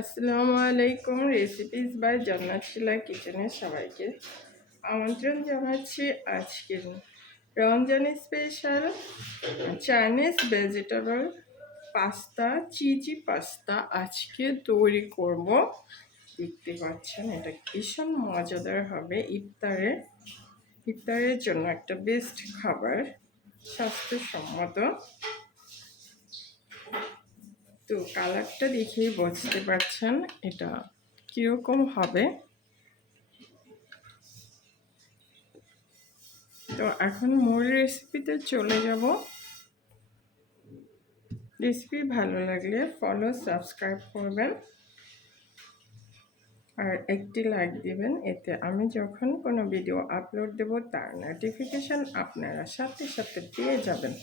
আসসালামু আলাইকুম। Recipes by জান্নাত শিলা কিচেনে সবাইকে আমন্ত্রণ জানাচ্ছি আজকের Ramzan special Chinese vegetable pasta cheesy pasta আজকে তৈরি করব। দেখতে পাচ্ছেন, এটা ভীষণ মজাদার হবে ইফতারে। ইফতারের জন্য একটা বেস্ট খাবার, স্বাস্থ্যসম্মত। তো কালারটা দেখেই বুঝতে পারছেন এটা কীরকম হবে। তো এখন মূল রেসিপিতে চলে যাব। রেসিপি ভালো লাগলে ফলো সাবস্ক্রাইব করবেন। আর একটি লাইক দিবেন, এতে আমি যখন কোনো ভিডিও আপলোড দেব, তার নোটিফিকেশান আপনারা সাথে সাথে পেয়ে যাবেন।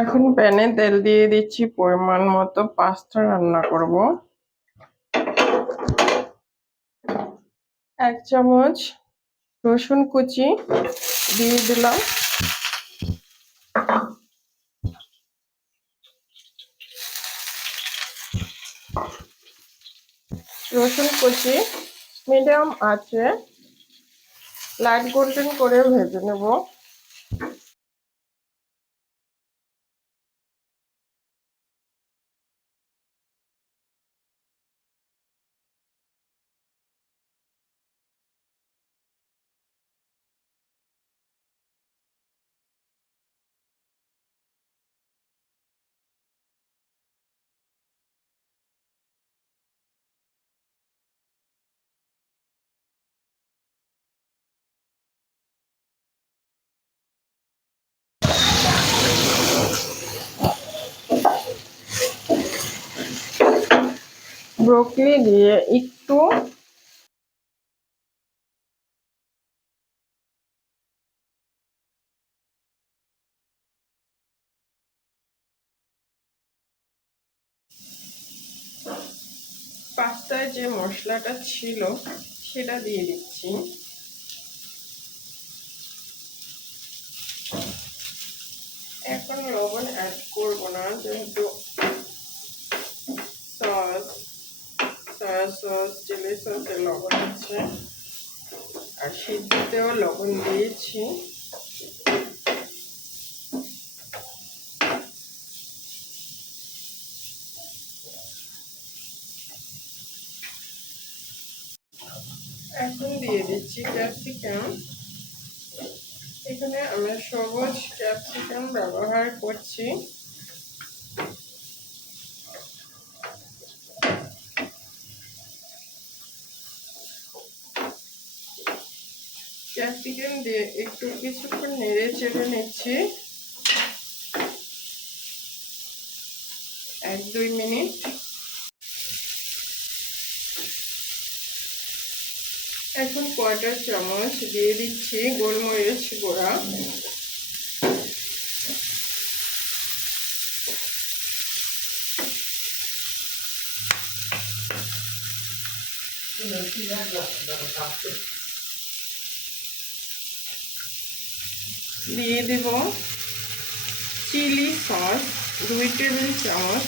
এখন প্যানে তেল দিয়ে দিচ্ছি পরিমাণ মতো পাস্তা রান্না করব। এক চামচ রসুন কুচি দিয়ে দিলাম। রসুন কুচি মিডিয়াম আছে। লাইট গোল্ডেন করে ভেজে নেব। ব্রোকলি দিয়ে একটু পাস্তায় যে মশলাটা ছিল, সেটা দিয়ে দিচ্ছি। এখন লবণ অ্যাড করব না, যেহেতু সস সয়া সস, চিলি সসে লবণ আছে। আর সিদ্ধতেও লবণ দিয়েছি। এখন দিয়ে দিচ্ছি ক্যাপসিকাম। এখানে আমি সবুজ ক্যাপসিকাম ব্যবহার করছি। ক্যাপসিকাম দিয়ে একটু কিছুক্ষণ নেড়ে চেড়ে নিচ্ছি। এক, দুই মিনিট। এখন কোয়াটার চামচ দিয়ে দিচ্ছি গোলমরিচ গুঁড়া। দিয়ে দেব চিলি সস দুই টেবিল চামচ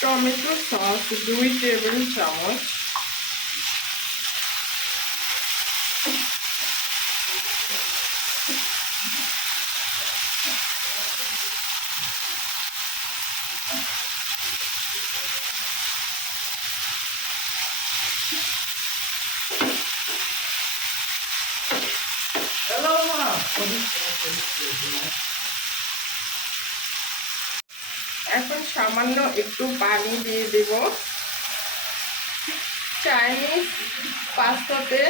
টমেটো সস দুই টেবিল চামচ এখন সামান্য একটু পানি দিয়ে দেব। চাইনিজ পাস্তাতে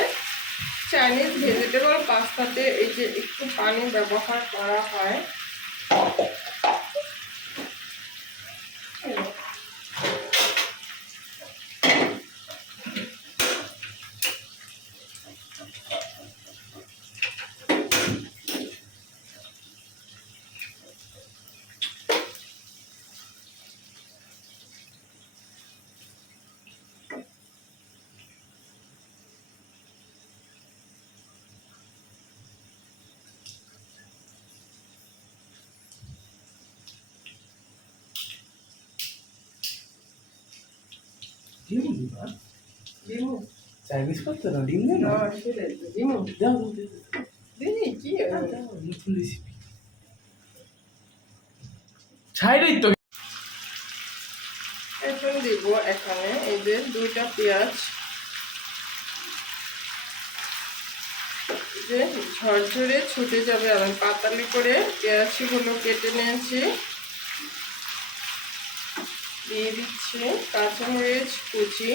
চাইনিজ ভেজিটেবল পাস্তাতে এই যে একটু পানি ব্যবহার করা হয়। ডিম দিবা দিমু চাইনিজ করতে না ডিম দেয় না? না সেটাই দাও দাও, দাও, দাও। দিদি কি দাও, দাও, নতুন রেসিপি ছাইরেই তো এখন দিব এখানে এই যে দুইটা পেঁয়াজ। যে ঝরঝরে ছুটে যাবে আমি পাতালি করে পেঁয়াজগুলো কেটে নিয়েছি। দিয়ে দিচ্ছি। কাঁচামরিচ কুচি।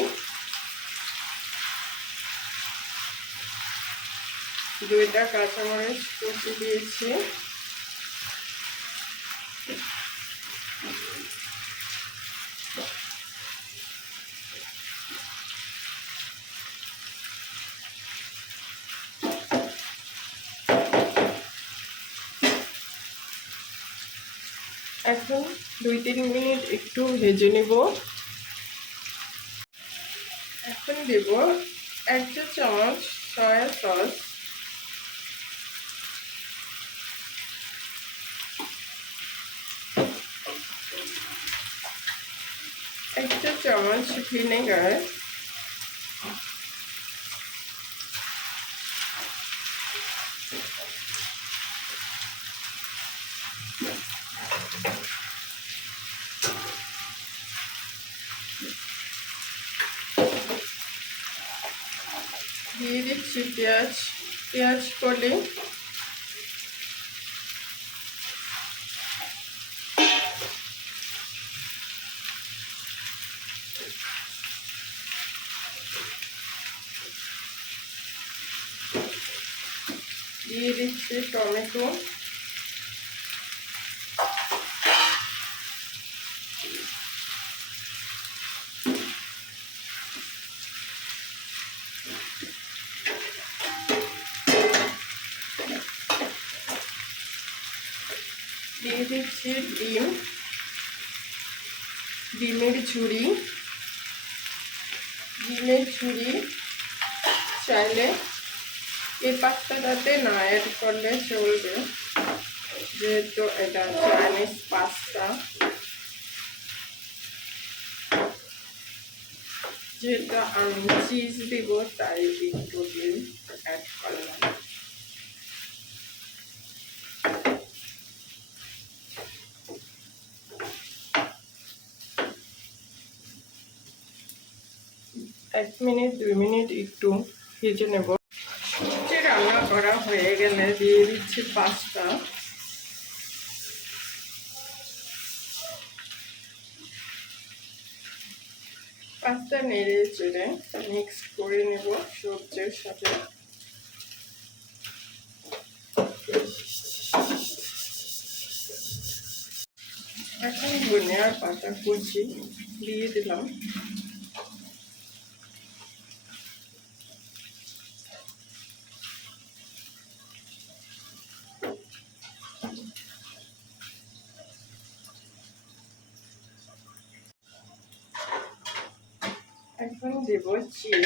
দুইটা কাঁচামরিচ কুচি দিয়েছি। এখন দুই তিন মিনিট একটু ভেজে নেব। এখন দেব এক চা চামচ সয়া সস এক চা চামচ ভিনেগার দিয়ে দিচ্ছি পেঁয়াজ পেঁয়াজ কলি দিয়ে দিচ্ছি টমেটো। দিয়ে দিচ্ছি ডিম, ডিমের ঝুড়ি ডিমের ঝুড়ি চাইলে এই পাস্তাটাতে না অ্যাড করলে চলবে। যেহেতু এটা চাইনিজ পাস্তা যেহেতু আমি চিজ দিব, তাই একটু ডিম অ্যাড করলাম। এক মিনিট, দুই মিনিট একটু ভেজে নেব। সবজি রান্না করা হয়ে গেলে দিয়ে দিচ্ছি পাস্তা। পাস্তা নেড়ে চেড়ে মিক্স করে নেব সবজির সাথে। এখন ধনিয়ার পাতা কুচি দিয়ে দিলাম। এখন দেব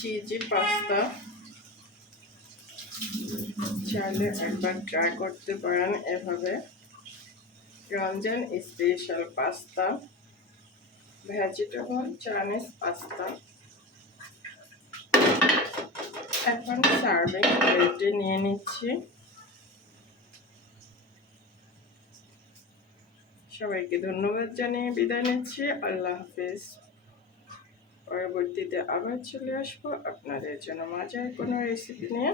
চিজি পাস্তা। চাইলে একবার ট্রাই করতে পারেন এভাবে। Ramzan special pasta. Vegetable Chinese pasta. এখন সার্ভিং প্লেটে নিয়ে নিচ্ছি। সবাইকে ধন্যবাদ জানিয়ে বিদায় নিচ্ছি। আল্লাহ হাফিজ। পরবর্তীতে আবার চলে আসব। আপনাদের জন্য মজার কোনো রেসিপি নিয়ে।